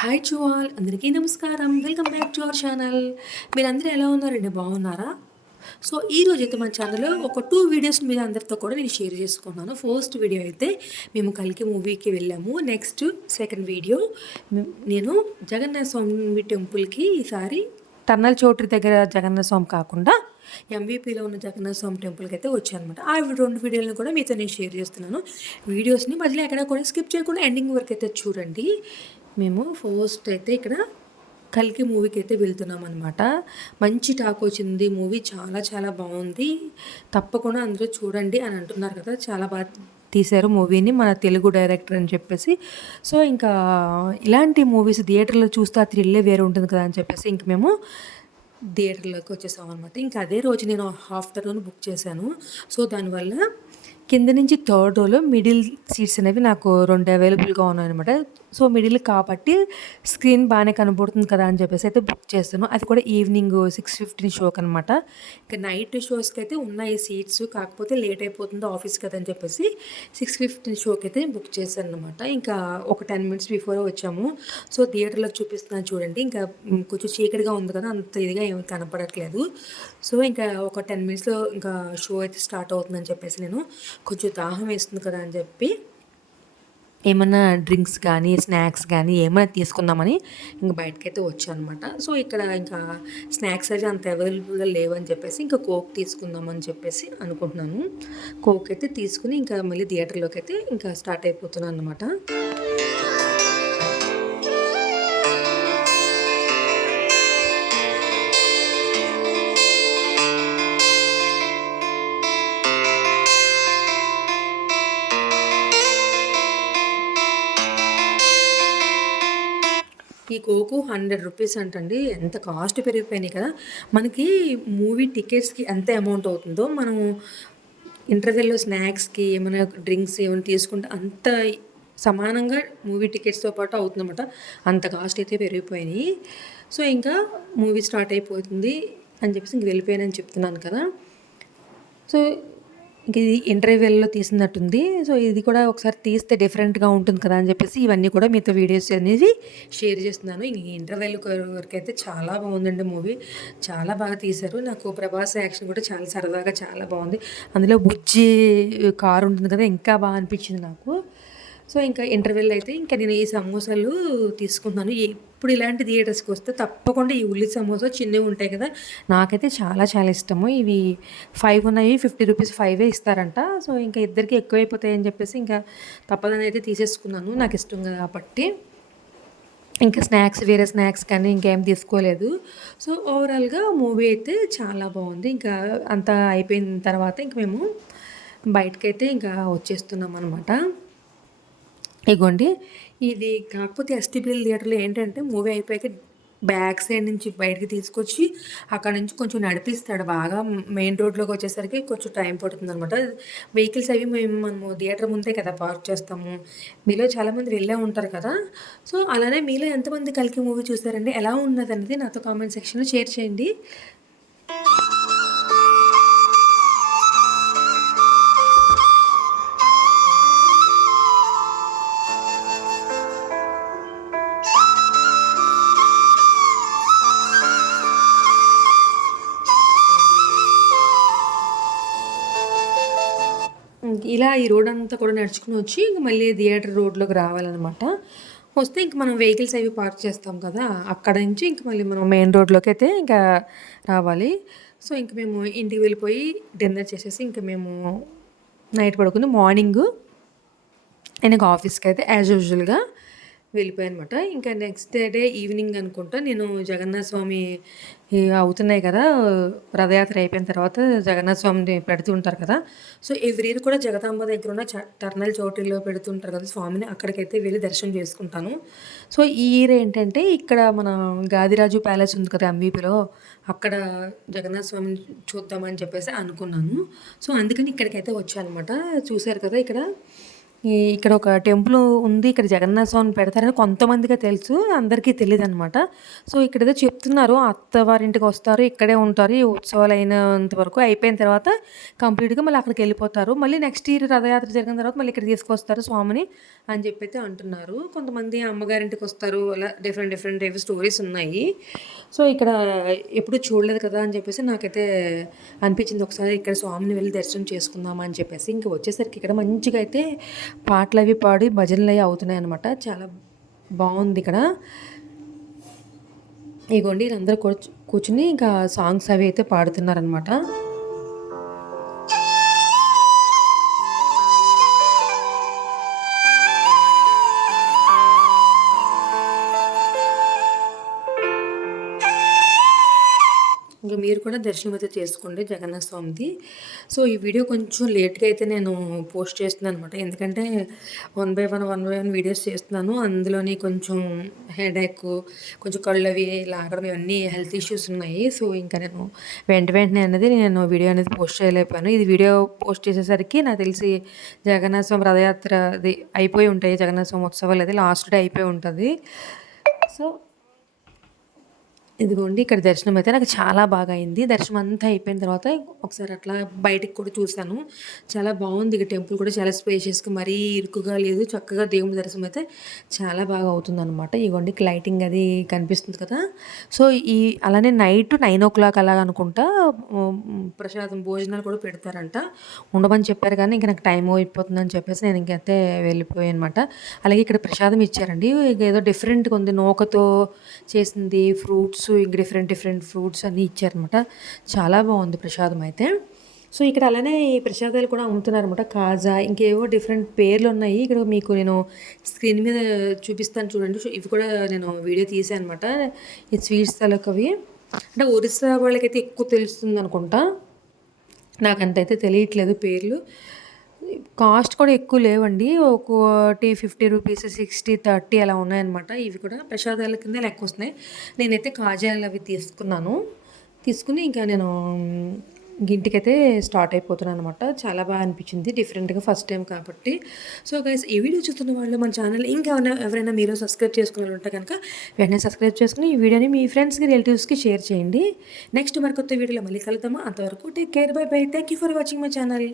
Hi to all అందరికీ నమస్కారం. Welcome back to our channel. మీరందరూ ఎలా ఉన్నారండి? బాగున్నారా? సో ఈరోజు అయితే మన ఛానల్లో ఒక 2 వీడియోస్ మీద అందరితో కూడా నేను షేర్ చేసుకున్నాను. ఫస్ట్ వీడియో అయితే మేము కల్కి మూవీకి వెళ్ళాము. నెక్స్ట్ సెకండ్ వీడియో నేను జగన్నాథ స్వామి టెంపుల్కి ఈసారి టన్నల్ చౌట్రీ దగ్గర జగన్నాథ స్వామి కాకుండా ఎంవీపీలో ఉన్న జగన్నాథ స్వామి టెంపుల్కి అయితే వచ్చానమాట. ఆ 2 వీడియోలను కూడా మీతో నేను షేర్ చేస్తున్నాను. వీడియోస్ని మధ్యలో ఎక్కడ కూడా స్కిప్ చేయకుండా ఎండింగ్ వరకు అయితే చూడండి. మేము ఫస్ట్ అయితే ఇక్కడ కల్కి మూవీకి అయితే వెళ్తున్నాం అనమాట. మంచి టాక్ వచ్చింది. మూవీ చాలా చాలా బాగుంది, తప్పకుండా అందరూ చూడండి అని అంటున్నారు కదా. చాలా బాగా తీశారు మూవీని మన తెలుగు డైరెక్టర్ అని చెప్పేసి. సో ఇంకా ఇలాంటి మూవీస్ థియేటర్లో చూస్తే ఆ థ్రిల్లే వేరే ఉంటుంది కదా అని చెప్పేసి ఇంక మేము థియేటర్లోకి వచ్చేసాం అనమాట. ఇంకా అదే రోజు నేను ఆఫ్టర్నూన్ బుక్ చేశాను. సో దానివల్ల కింద నుంచి థర్డ్ రోలో మిడిల్ సీట్స్ అనేవి నాకు 2 అవైలబుల్గా ఉన్నాయన్నమాట. సో మిడిల్ కాబట్టి స్క్రీన్ బాగానే కనబడుతుంది కదా అని చెప్పేసి అయితే బుక్ చేస్తాను. అది కూడా ఈవినింగ్ 6:15 షోకి అనమాట. ఇంకా నైట్ షోస్కి అయితే ఉన్నాయి సీట్స్, కాకపోతే లేట్ అయిపోతుంది ఆఫీస్ కదా అని చెప్పేసి 6:15 షోకి అయితే బుక్ చేశాను అనమాట. ఇంకా ఒక 10 మినిట్స్ బిఫోరే వచ్చాము. సో థియేటర్లో చూపిస్తున్నాను చూడండి. ఇంకా కొంచెం చీకటిగా ఉంది కదా, అంత ఇదిగా ఏమి కనపడట్లేదు. సో ఇంకా ఒక 10 మినిట్స్లో ఇంకా షో అయితే స్టార్ట్ అవుతుందని చెప్పేసి నేను కొంచెం దాహం వేస్తుంది కదా అని చెప్పి ఏమన్నా డ్రింక్స్ కానీ స్నాక్స్ కానీ ఏమైనా తీసుకుందామని ఇంక బయటకైతే వచ్చాను అనమాట. సో ఇక్కడ ఇంకా స్నాక్స్ అయితే అంత అవైలబుల్గా లేవని చెప్పేసి ఇంకా కోక్ తీసుకుందామని చెప్పేసి అనుకుంటున్నాను. కోక్ అయితే తీసుకుని ఇంకా మళ్ళీ థియేటర్లోకి అయితే ఇంకా స్టార్ట్ అయిపోతున్నాను అనమాట. ఈ కోకు 100 రూపీస్ అంటండి. ఎంత కాస్ట్ పెరిగిపోయినాయి కదా. మనకి మూవీ టికెట్స్కి ఎంత అమౌంట్ అవుతుందో మనం ఇంటర్వెల్లో స్నాక్స్కి ఏమైనా డ్రింక్స్ ఏమైనా తీసుకుంటే అంత సమానంగా మూవీ టికెట్స్తో పాటు అవుతుందన్నమాట. అంత కాస్ట్ అయితే పెరిగిపోయినాయి. సో ఇంకా మూవీ స్టార్ట్ అయిపోతుంది అని చెప్పేసి ఇంక వెళ్ళిపోయానని చెప్తున్నాను కదా. సో ఇంక ఇది ఇంటర్వెల్లో తీసినట్టుంది. సో ఇది కూడా ఒకసారి తీస్తే డిఫరెంట్గా ఉంటుంది కదా అని చెప్పేసి ఇవన్నీ కూడా మీతో వీడియోస్ అనేది షేర్ చేస్తున్నాను. ఇంక ఇంటర్వెల్ వరకు అయితే చాలా బాగుందండి మూవీ. చాలా బాగా తీశారు. నాకు ప్రభాస్ యాక్షన్ కూడా చాలా సరదాగా చాలా బాగుంది. అందులో బుజ్జి కారు ఉంటుంది కదా, ఇంకా బాగా అనిపించింది నాకు. సో ఇంకా ఇంటర్వెల్ అయితే ఇంకా నేను ఈ సమోసాలు తీసుకుంటున్నాను. ఇప్పుడు ఇలాంటి థియేటర్స్కి వస్తే తప్పకుండా ఈ ఉల్లి సమోసా చిన్నవి ఉంటాయి కదా, నాకైతే చాలా చాలా ఇష్టము. ఇవి 5 ఉన్నాయి, 50 రూపీస్ 5 ఇస్తారంట. సో ఇంకా ఇద్దరికి ఎక్కువైపోతాయి అని చెప్పేసి ఇంకా తప్పదని అయితే తీసేసుకున్నాను, నాకు ఇష్టం కాబట్టి. ఇంకా వేరే స్నాక్స్ కానీ ఇంకేం తీసుకోలేదు. సో ఓవరాల్గా మూవీ అయితే చాలా బాగుంది. ఇంకా అంతా అయిపోయిన తర్వాత ఇంక మేము బయటకైతే ఇంకా వచ్చేస్తున్నాం అనమాట. ఇగోండి ఇది కాకపోతే ఎస్టీపీఎల్ థియేటర్లో ఏంటంటే మూవీ అయిపోయాక బ్యాక్ సైడ్ నుంచి బయటకి తీసుకొచ్చి అక్కడ నుంచి కొంచెం నడిపిస్తాడు. బాగా మెయిన్ రోడ్లోకి వచ్చేసరికి కొంచెం టైం పడుతుంది అనమాట. వెహికల్స్ అవి మనము థియేటర్ ముందే కదా పార్క్ చేస్తాము. మీలో చాలామంది వెళ్ళే ఉంటారు కదా. సో అలానే మీలో ఎంతమంది కల్కి మూవీ చూసారండి, ఎలా ఉన్నది అనేది నాతో కామెంట్ సెక్షన్లో షేర్ చేయండి. ఇలా ఈ రోడ్ అంతా కూడా నడుచుకుని వచ్చి ఇంక మళ్ళీ థియేటర్ రోడ్లోకి రావాలన్నమాట. వస్తే ఇంక మనం వెహికల్స్ అవి పార్క్ చేస్తాం కదా, అక్కడ నుంచి ఇంక మళ్ళీ మనం మెయిన్ రోడ్లోకి అయితే ఇంకా రావాలి. సో ఇంక మేము ఇంటికి వెళ్ళిపోయి డిన్నర్ చేసేసి ఇంక మేము నైట్ పడుకుని మార్నింగ్ నేను ఆఫీస్కి అయితే యాజ్ యూజువల్గా వెళ్ళిపోయాను అనమాట. ఇంకా నెక్స్ట్ డే ఈవినింగ్ అనుకుంటా నేను జగన్నాథ స్వామి అవుతున్నాయి కదా, రథయాత్ర అయిపోయిన తర్వాత జగన్నాథ స్వామిని పెడుతూ ఉంటారు కదా. సో ఎవ్రీ ఇయర్ కూడా జగదాంబ దగ్గర ఉన్న టర్నల్ చౌటరీలో పెడుతుంటారు కదా స్వామిని, అక్కడికైతే వెళ్ళి దర్శనం చేసుకుంటాను. సో ఈ ఇయర్ ఏంటంటే ఇక్కడ మన గాదిరాజు ప్యాలెస్ ఉంది కదా ఎంవీపీలో, అక్కడ జగన్నాథ స్వామిని చూద్దామని చెప్పేసి అనుకున్నాను. సో అందుకని ఇక్కడికైతే వచ్చాను అనమాట. చూశారు కదా ఇక్కడ ఇక్కడ ఒక టెంపుల్ ఉంది. ఇక్కడ జగన్నాథ స్వామిని పెడతారని కొంతమందికే తెలుసు. అందరికీ తెలీదనమాట. సో, ఇక్కడేదో చెప్తున్నారు. అత్తవారింటికొస్తారు. ఇక్కడే ఉంటారు. ఈ ఉత్సవాలు అయినంత వరకు. అయిపోయిన తర్వాత కంప్లీట్‌గా మళ్ళీ అక్కడికెళ్ళిపోతారు. మళ్ళీ నెక్స్ట్ ఇయర్ రథయాత్ర జరిగిన తర్వాత మళ్ళీ ఇక్కడికి తీసుకొస్తారు స్వామిని అని చెప్పైతే అంటున్నారు. కొంతమంది అమ్మగారింటికొస్తారు. అలా డిఫరెంట్ డిఫరెంట్ టైప్ స్టోరీస్ ఉన్నాయి. సో, ఇక్కడ ఎప్పుడు చూడలేదు కదా అని చెప్పేసి నాకైతే అనిపించింది. ఒకసారి ఇక్కడ స్వామిని వెళ్ళి దర్శనం చేసుకుందామా అని చెప్పేసి. ఇంక వచ్చేసరికి ఇక్కడ మంచిగా అయితే పాటలవి పాడి భజనలవి అవుతున్నాయన్నమాట. చాలా బాగుంది ఇక్కడ. ఇగోండి వీళ్ళందరూ కూర్చుని ఇంకా సాంగ్స్ అవి అయితే పాడుతున్నారనమాట. ఇంక మీరు కూడా దర్శనం అయితే చేసుకోండి జగన్నాథ స్వామిది. సో, ఈ వీడియో కొంచెం లేట్‌గా అయితే నేను పోస్ట్ చేస్తున్నాను అనమాట. ఎందుకంటే వన్ బై వన్ వీడియోస్ చేస్తున్నాను. అందులోని కొంచెం హెడేక్, కొంచెం కళ్ళవి లాగడం ఇవన్నీ హెల్త్ ఇష్యూస్ ఉన్నాయి. సో, ఇంకా నేను వెంటనే అనేది నేను వీడియో అనేది పోస్ట్ చేయలేకపోయాను. ఇది వీడియో పోస్ట్ చేసేసరికి నాకు తెలిసి జగన్నాథ స్వామి రథయాత్ర అది అయిపోయి ఉంటాయి. జగన్నాథ స్వామి ఉత్సవాలు అది లాస్ట్ డే అయిపోయి ఉంటుంది. సో, ఇదిగోండి ఇక్కడ దర్శనం అయితే నాకు చాలా బాగా అయింది. దర్శనం అంతా అయిపోయిన తర్వాత ఒకసారి అట్లా బయటికి కూడా చూసాను. చాలా బాగుంది. ఇక టెంపుల్ కూడా చాలా స్పేషియస్‌గా మరీ ఇరుకుగా లేదు. చక్కగా దేవుని దర్శనం అయితే చాలా బాగా అవుతుందనమాట. ఇగోండి లైటింగ్ అది కనిపిస్తుంది కదా! సో, అలానే నైట్ 9:00 అలాగ అనుకుంటా ప్రసాదం భోజనాలు కూడా పెడతారంట. ఉండమని చెప్పారు కానీ ఇంక నాకు టైం అయిపోతుందని చెప్పేసి నేను ఇంకైతే వెళ్ళిపోయానమాట. అలాగే ఇక్కడ ప్రసాదం ఇచ్చారండి. ఏదో డిఫరెంట్‌గా ఉంది. నూకతో చేసింది, ఫ్రూట్స్ ఇంక డిఫరెంట్ ఫ్రూట్స్ అన్నీ ఇచ్చారనమాట. చాలా బాగుంది ప్రసాదం అయితే. సో, ఇక్కడ అలానే ఈ ప్రసాదాలు కూడా అమ్ముతున్నారనమాట. కాజా ఇంకేవో డిఫరెంట్ పేర్లున్నాయి. ఇక్కడ మీకు నేను స్క్రీన్ మీద చూపిస్తాను చూడండి. సో, ఇవి కూడా నేను వీడియో తీసాను అనమాట. ఈ స్వీట్స్ తాలూకవి. అంటే ఒరిస్సా వాళ్ళకైతే ఎక్కువ తెలుస్తుందనుకుంటా. నాకంతైతే తెలియట్లేదు పేర్లు. కాస్ట్ కూడా ఎక్కువ లేవండి. ఒక్కోటి ₹50, 60, 30 అలా ఉన్నాయన్నమాట. ఇవి కూడా ప్రసాదాల కింద లెక్కొస్తున్నాయి. నేనైతే కాజాలు అవి తీసుకున్నాను. తీసుకుని ఇంకా నేను ఇంటికైతే స్టార్ట్ అయిపోతున్నాననమాట. చాలా బాగా అనిపించింది. డిఫరెంట్‌గా ఫస్ట్ టైం కాబట్టి. సో, గైస్ ఈ వీడియో చూస్తున్న వాళ్ళు మన ఛానల్ ఇంకా ఎవరైనా మీరు సబ్స్క్రైబ్ చేసుకునే వాళ్ళు ఉంటే కనుక వెంటనే సబ్స్క్రైబ్ చేసుకుని ఈ వీడియోని మీ ఫ్రెండ్స్‌కి, రిలేటివ్స్‌కి షేర్ చేయండి. నెక్స్ట్ మరి కొత్త వీడియోలో మళ్ళీ కలుద్దాము. అంతవరకు take care. By by. Thank you for watching my channel.